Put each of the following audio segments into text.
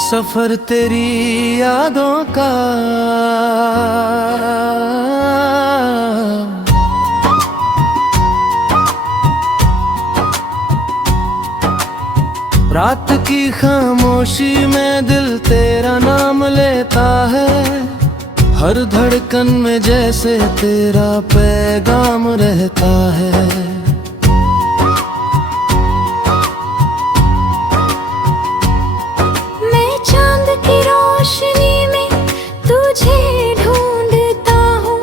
सफर तेरी यादों का रात की खामोशी में दिल तेरा नाम लेता है। हर धड़कन में जैसे तेरा पैगाम रहता है। मैं चांद की रोशनी में तुझे ढूंढता हूँ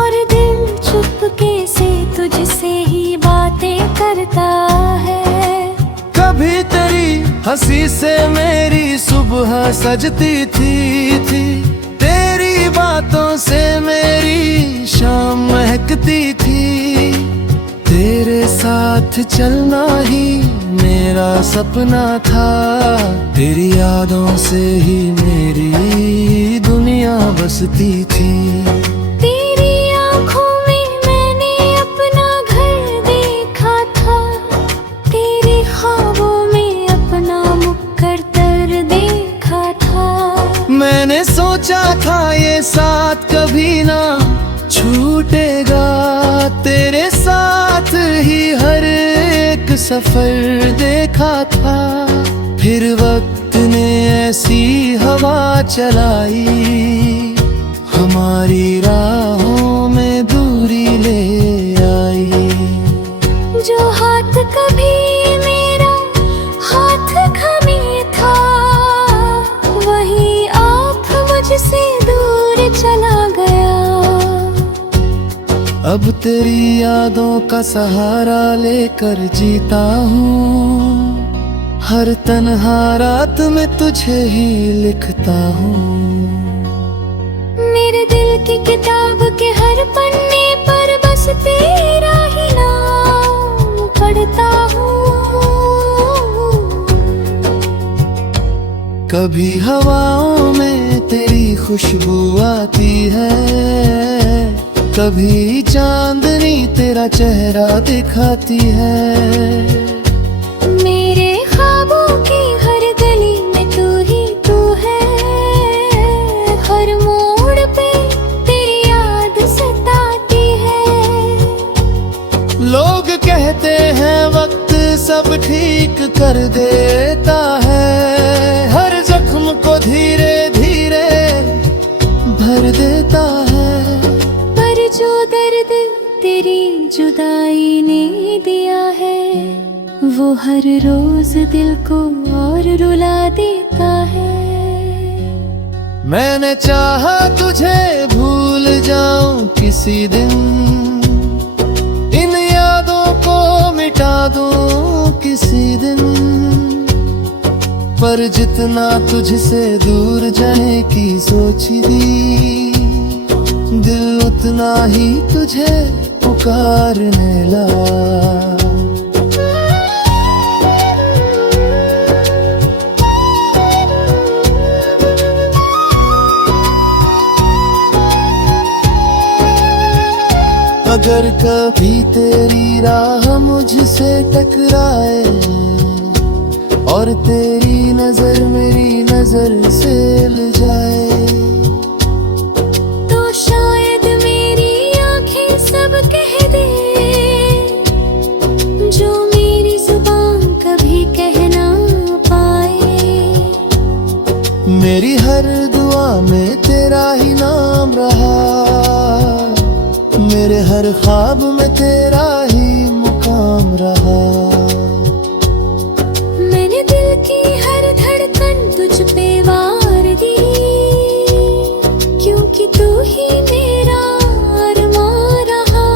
और दिल चुपके से तुझसे ही बातें करता है। कभी तेरी हंसी से मेरी सुबह सजती थी तेरी बातों से मेरी शाम महकती थी। तेरे साथ चलना ही मेरा सपना था। तेरी यादों से ही मेरी दुनिया बसती थी। तेरी आँखों में मैंने अपना घर देखा था। तेरे ख्वाबों में अपना मुकद्दर देखा था। मैंने सोचा था ये साथ कभी ना छूटेगा। तेरे साथ ही हर एक सफर देखा था। फिर वक्त ने ऐसी हवा चलाई हमारी राहों में दूरी ले आई। जो हाथ कभी मेरा हाथ थामे था वही आप मुझसे दूर चला गया। अब तेरी यादों का सहारा लेकर जीता हूँ। हर तन्हा रात में तुझे ही लिखता हूँ। मेरे दिल की किताब के हर पन्ने पर बस तेरा ही नाम पढ़ता हूँ। कभी हवाओं में तेरी खुशबू आती है। कभी चांदनी तेरा चेहरा दिखाती है। मेरे ख्वाबों की हर गली में तू ही तू है। हर मोड़ पे तेरी याद सताती है। लोग कहते हैं वक्त सब ठीक कर देता है। हर जख्म को धीरे धीरे भर देता है। पर जो दर्द तेरी जुदाई ने दिया है वो हर रोज दिल को और रुला देता है। मैंने चाहा तुझे भूल जाऊं किसी दिन। इन यादों को मिटा दूं किसी दिन। पर जितना तुझसे दूर जाने की सोची थी दिल उतना ही तुझे पुकारने लगा। अगर कभी तेरी राह मुझसे टकराए और तेरी नजर मेरी नजर से मिल जाए तो शायद मेरी आंखें सब कह दे जो मेरी जुबान कभी कह ना पाए। मेरी हर दुआ में तेरा ही नाम रहा। मेरे हर ख्वाब में तेरा ही मुकाम रहा। मैंने दिल की हर धड़कन तुझ पे वार दी क्योंकि तू ही मेरा अरमान रहा।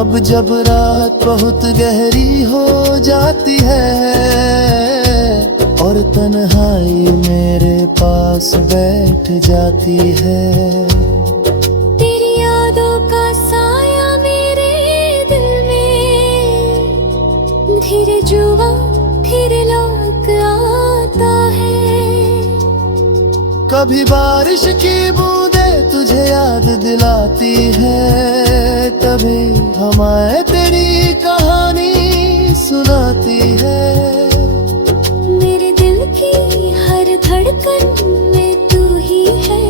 अब जब रात बहुत गहरी हो जाती है और तन्हाई मेरे पास बैठ जाती है। तेरी यादों का साया मेरे दिल में धीरे जुआ धीरे लौट आता है। कभी बारिश की बूंदें तुझे याद दिलाती है, कभी हमारे तेरी कहानी सुनाती है। मेरे दिल की हर धड़कन में तू ही है,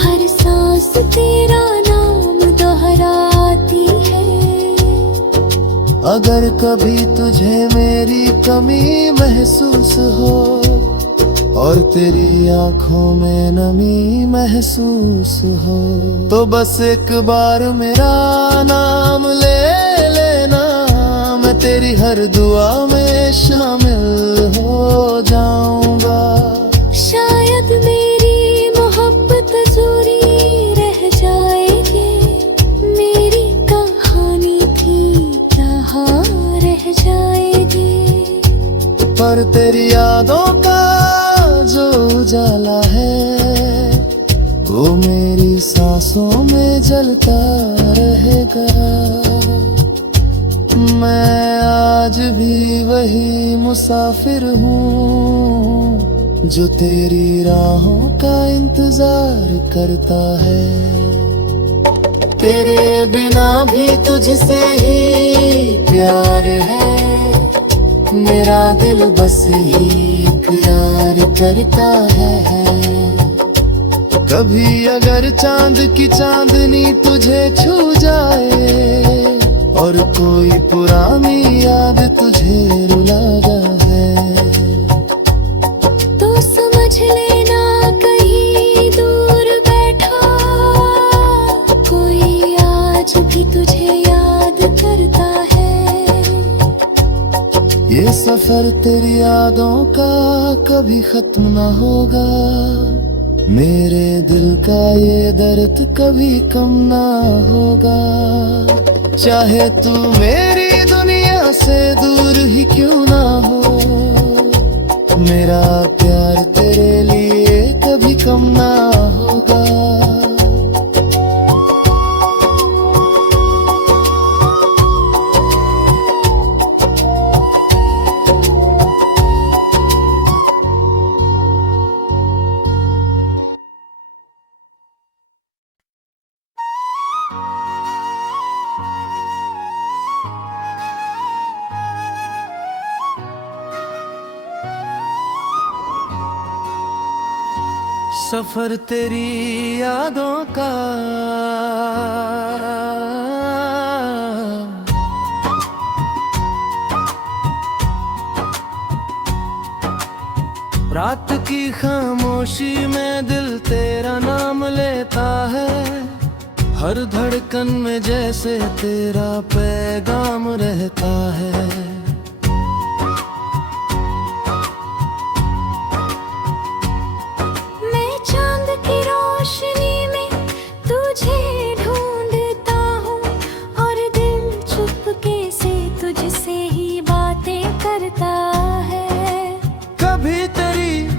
हर सांस तेरा नाम दोहराती है। अगर कभी तुझे मेरी कमी महसूस हो और तेरी आंखों में नमी महसूस हो, तो बस एक बार मेरा नाम ले लेना, मैं तेरी हर दुआ में शामिल हो जाऊंगा। शायद मेरी मोहब्बत अधूरी रह जाएगी, मेरी कहानी भी कहाँ रह जाएगी। पर तेरी यादों का जो उजाला है, वो मेरी सांसों में जलता रहेगा। मैं आज भी वही मुसाफिर हूँ जो तेरी राहों का इंतजार करता है। तेरे बिना भी तुझसे ही प्यार है, मेरा दिल बस ही प्यार करता है। कभी अगर चांद की चांदनी तुझे छू जाए और कोई पुरानी याद तुझे रुला जाए, तो समझ लेना कहीं दूर बैठा कोई आज भी तुझे याद करता है। ये सफर तेरी यादों का कभी खत्म ना होगा, मेरे दिल का ये दर्द कभी कम ना होगा। चाहे तू मेरी दुनिया से दूर ही क्यों ना हो, मेरा प्यार तेरे लिए कभी कम ना होगा। सफर तेरी यादों का रात की खामोशी में दिल तेरा नाम लेता है, हर धड़कन में जैसे तेरा पैगाम रहता है।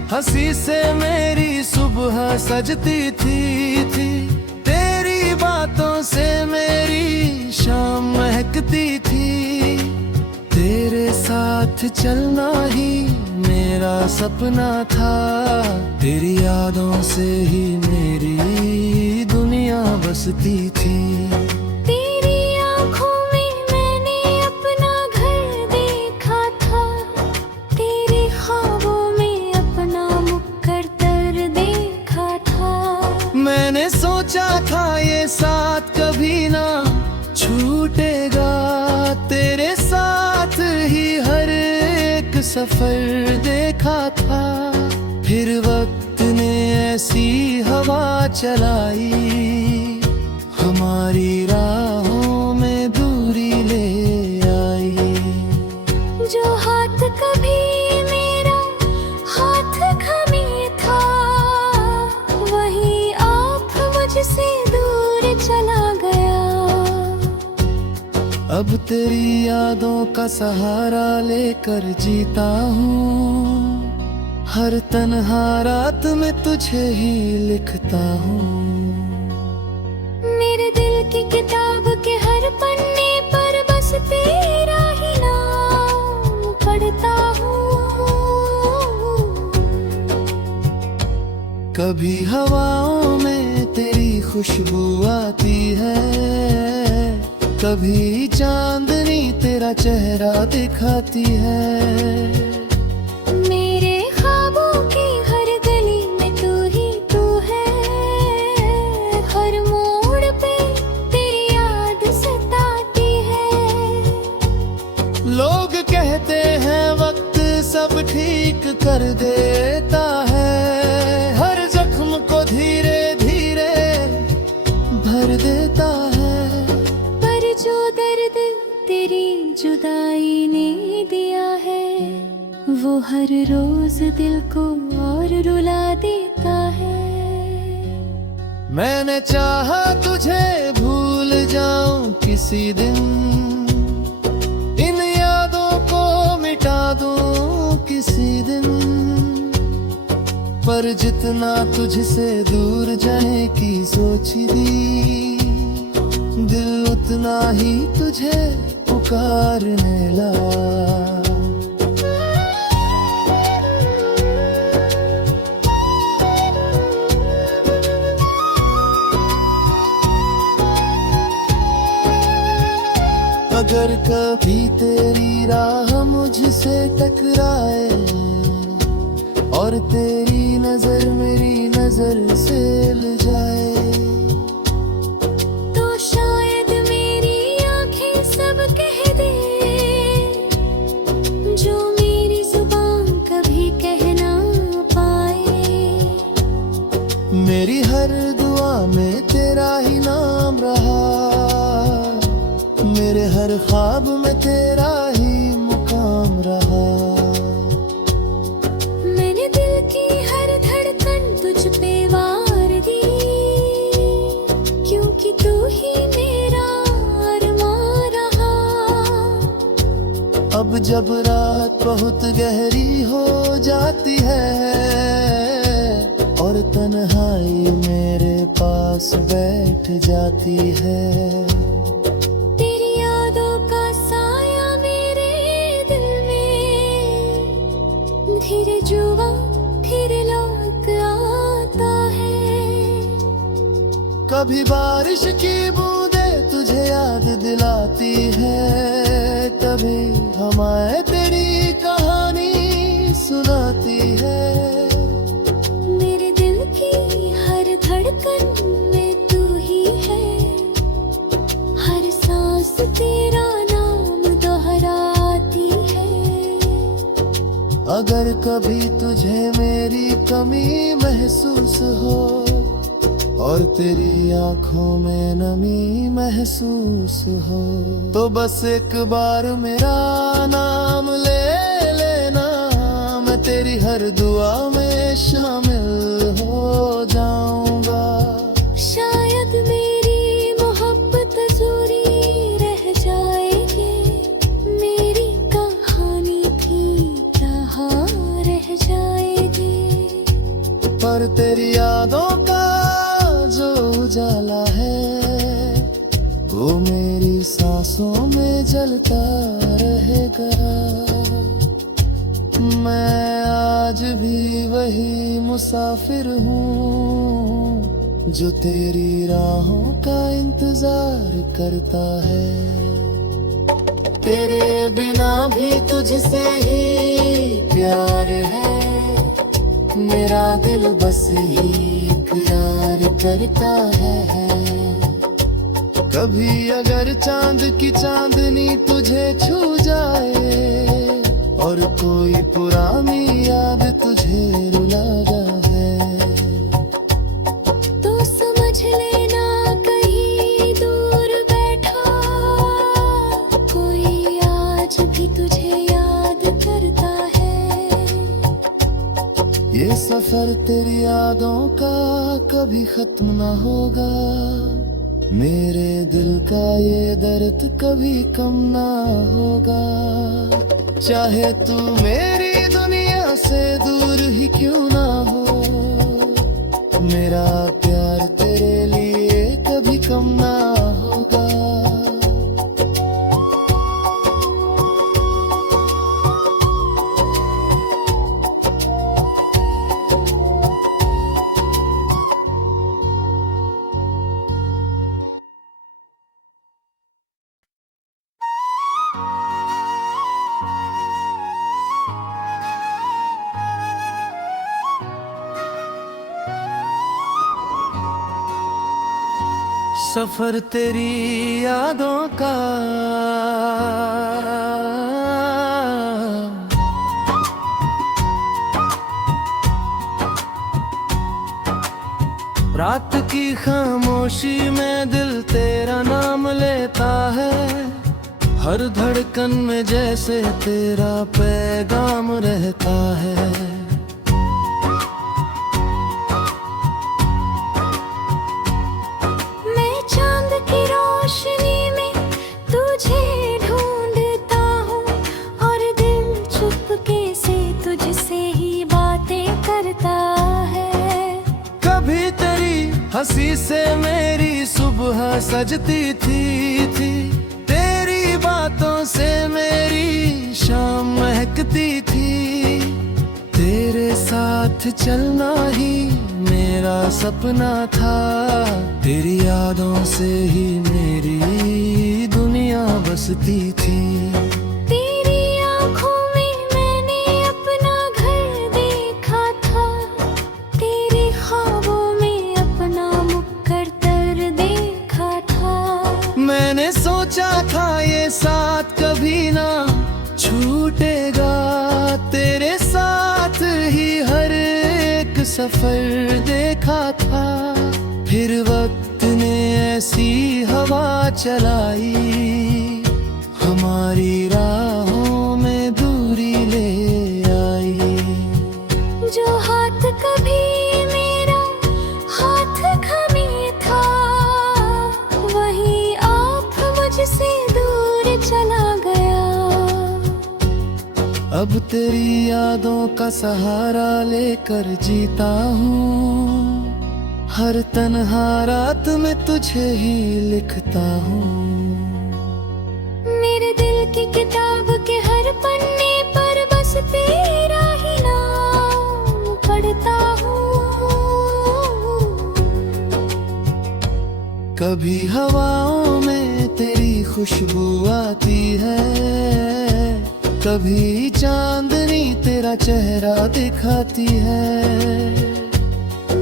हंसी से मेरी सुबह सजती थी, तेरी बातों से मेरी शाम महकती थी। तेरे साथ चलना ही मेरा सपना था, तेरी यादों से ही मेरी दुनिया बसती थी। मैंने सोचा था ये साथ कभी ना छूटेगा, तेरे साथ ही हर एक सफर देखा था। फिर वक्त ने ऐसी हवा चलाई, हमारी राहों में दूरी ले आई। जो हाथ कभी मेरा हाथ थामे था, वही आप मुझसे दूर चला गया। अब तेरी यादों का सहारा लेकर जीता हूँ, हर तन्हा रात में तुझे ही लिखता हूँ। मेरे दिल की किताब के हर पन्ने पर बस तेरा ही नाम पढ़ता हूँ। कभी हवाओं में तेरी खुशबू आती है, कभी चांदनी तेरा चेहरा दिखाती है। मेरे ख्वाबों की हर गली में तू ही तू है, हर मोड़ पे तेरी याद सताती है। लोग कहते हैं वक्त सब ठीक कर देता है, हर जख्म को धीरे धीरे भर देता है। पर जो दर्द तेरी जुदाई ने दिया है, वो हर रोज दिल को और रुला देता है। मैंने चाहा तुझे भूल जाऊं किसी दिन, इन यादों को मिटा दूं किसी दिन, पर जितना तुझसे दूर जाने की सोची थी, दिल उतना ही तुझे पुकारने लगा। अगर कभी तेरी राह मुझसे टकराए और तेरी नजर मेरी नजर से मिल जाए, तो शायद मेरी आंखें सब कह दे जो मेरी जुबान कभी कह ना पाए। मेरी हर दुआ में तेरा ही नाम रहा, मेरे हर ख्वाब में तेरा ही मुकाम रहा। मैंने दिल की हर धड़कन तुझ पे वार दी, क्योंकि तू ही मेरा अरमान रहा। अब जब रात बहुत गहरी हो जाती है और तन्हाई मेरे पास बैठ जाती है, तेरी यादों का साया मेरे दिल में धीरे जुआ धीरे लौट आता है। कभी बारिश की बूंदें तुझे याद दिलाती है, कभी हमारे तेरी कहानी सुनाती है। मेरे दिल की हर धड़कन में तू ही है, हर सांस तेरा नाम दोहराती है। अगर कभी तुझे मेरी कमी महसूस हो और तेरी आंखों में नमी महसूस हो, तो बस एक बार मेरा नाम ले लेना, मैं तेरी हर दुआ में शामिल हो जाऊंगा। शायद मेरी मोहब्बत अधूरी रह जाएगी, मेरी कहानी भी कहाँ रह जाएगी। पर तेरी यादों का जो उजाला है, वो मेरी सांसों में जलता रहेगा। मैं आज भी वही मुसाफिर हूँ जो तेरी राहों का इंतजार करता है। तेरे बिना भी तुझसे ही प्यार है, मेरा दिल बस ही इकरार करता है। कभी अगर चांद की चांदनी तुझे छू जाए और कोई पुरानी याद तुझे रुला जाए, तो समझ लेना कहीं दूर बैठा कोई आज भी तुझे याद करता है। ये सफर तेरी यादों का कभी खत्म ना होगा, मेरे दिल का ये दर्द कभी कम ना होगा। चाहे तू मेरी दुनिया से दूर ही क्यों ना हो, मेरा प्यार तेरे लिए कभी कम ना होगा। सफर तेरी यादों का रात की खामोशी में दिल तेरा नाम लेता है, हर धड़कन में जैसे तेरा पैगाम रहता है। मैं चांद की रोशनी में तुझे ढूंढता हूँ और दिल चुपके से तुझसे ही बातें करता है। कभी तेरी हंसी से मेरी सुबह सजती थी, तेरी बातों से मेरी शाम महकती थी। तेरे साथ चलना ही मेरा सपना था, तेरी यादों से ही मेरी दुनिया बसती थी। तेरी आँखों में मैंने अपना घर देखा था, तेरे ख्वाबों में अपना मुकद्दर देखा था। मैंने सोचा था ये साथ कभी ना छूटेगा, तेरे साथ ही हर एक सफर देखा था। फिर वक्त ने ऐसी हवा चलाई, हमारी राहों में दूरी ले आई। जो हाथ कभी मेरा हाथ थामे था, वही आप मुझसे दूर चला गया। अब तेरी यादों का सहारा लेकर जीता हूँ, हर तन्हा रात में तुझे ही लिखता हूँ। मेरे दिल की किताब के हर पन्ने पर बस तेरा ही नाम पढ़ता हूँ। कभी हवाओं में तेरी खुशबू आती है, कभी चांदनी तेरा चेहरा दिखाती है।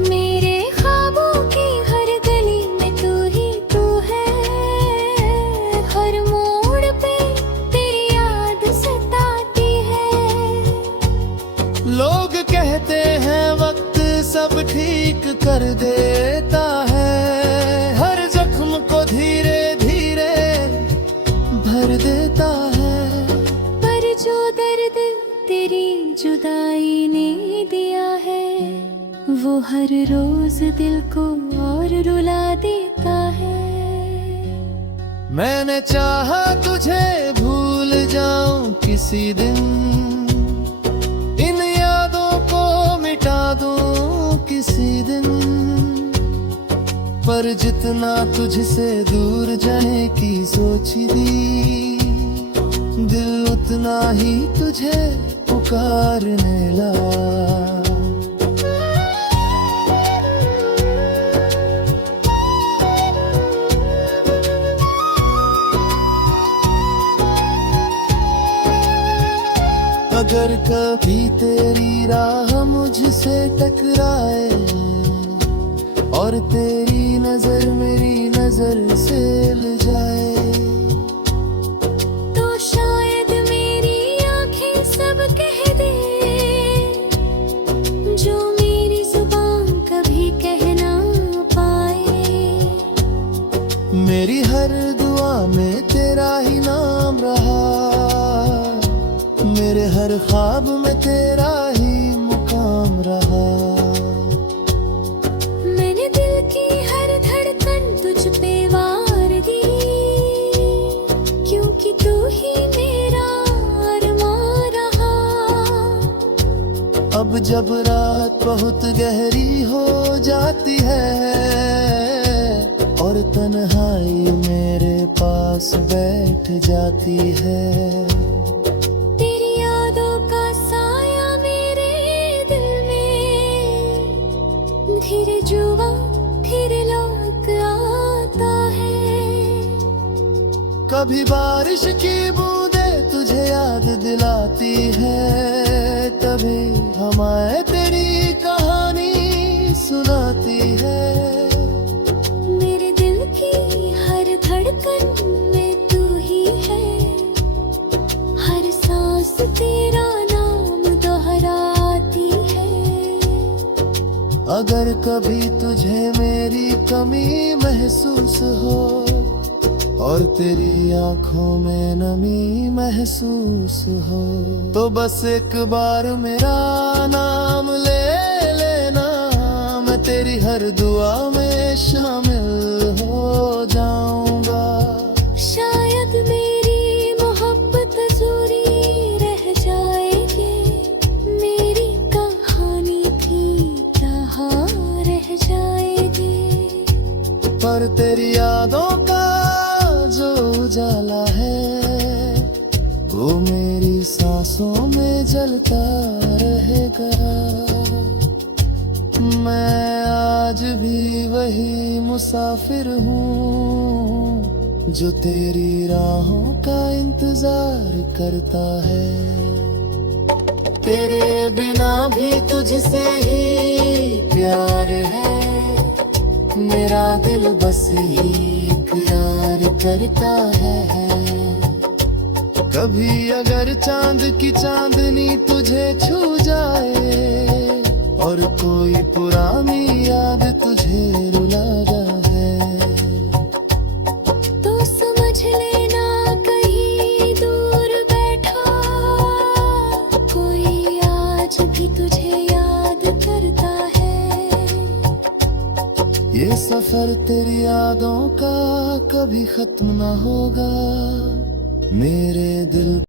मेरे ख्वाबों की हर गली में तू ही तू है, हर मोड़ पे तेरी याद सताती है। लोग कहते हैं वक्त सब ठीक कर देता है, हर जख्म को धीरे धीरे भर देता है। पर जो दर्द तेरी जुदाई ने दिया है, वो हर रोज दिल को और रुला देता है। मैंने चाहा तुझे भूल जाऊं किसी दिन, इन यादों को मिटा दूं किसी दिन, पर जितना तुझसे दूर जाने की सोची थी, दिल उतना ही तुझे पुकारने लगा। अगर कभी तेरी राह मुझसे टकराए और तेरी नजर मेरी नजर से मिल जाए, तो शायद मेरी आंखें सब कह दे जो मेरी जुबान कभी कह ना पाए। मेरी हर दुआ में तेरा ही नाम रहा, मेरे हर ख्वाब में तेरा ही मुकाम रहा। मैंने दिल की हर धड़कन तुझ पे वार दी, क्योंकि तू ही मेरा अरमान रहा। अब जब रात बहुत गहरी हो जाती है और तन्हाई मेरे पास बैठ जाती है, तेरी यादों का साया मेरे दिल में धीरे जुआ धीरे लौक आता है। कभी बारिश की बूंदें तुझे याद दिलाती है, तभी हमें तेरी कहानी सुन आती है। मेरे दिल की हर धड़कन में तू ही है, हर सांस तेरा नाम दोहराती है। अगर कभी तुझे मेरी कमी महसूस हो और तेरी आंखों में नमी महसूस हो, तो बस एक बार मेरा नाम ले लेना, मैं तेरी हर दुआ में शामिल हो जाऊंगा। शायद मेरी मोहब्बत अधूरी रह जाएगी, मेरी कहानी भी कहाँ रह जाएगी। पर तेरी यादों का जो उजाला है, वो मेरी सांसों में जलता रहेगा। मैं आज भी वही मुसाफिर हूँ जो तेरी राहों का इंतजार करता है। तेरे बिना भी तुझसे ही प्यार है, मेरा दिल बस एक यार करता है। कभी अगर चांद की चांदनी तुझे छू जाए और कोई पुरानी याद तुझे रुला जाए, तो समझ लेना कहीं दूर बैठा कोई आज भी तुझे याद करता है। ये सफर तेरी यादों का कभी खत्म ना होगा। मेरे दिल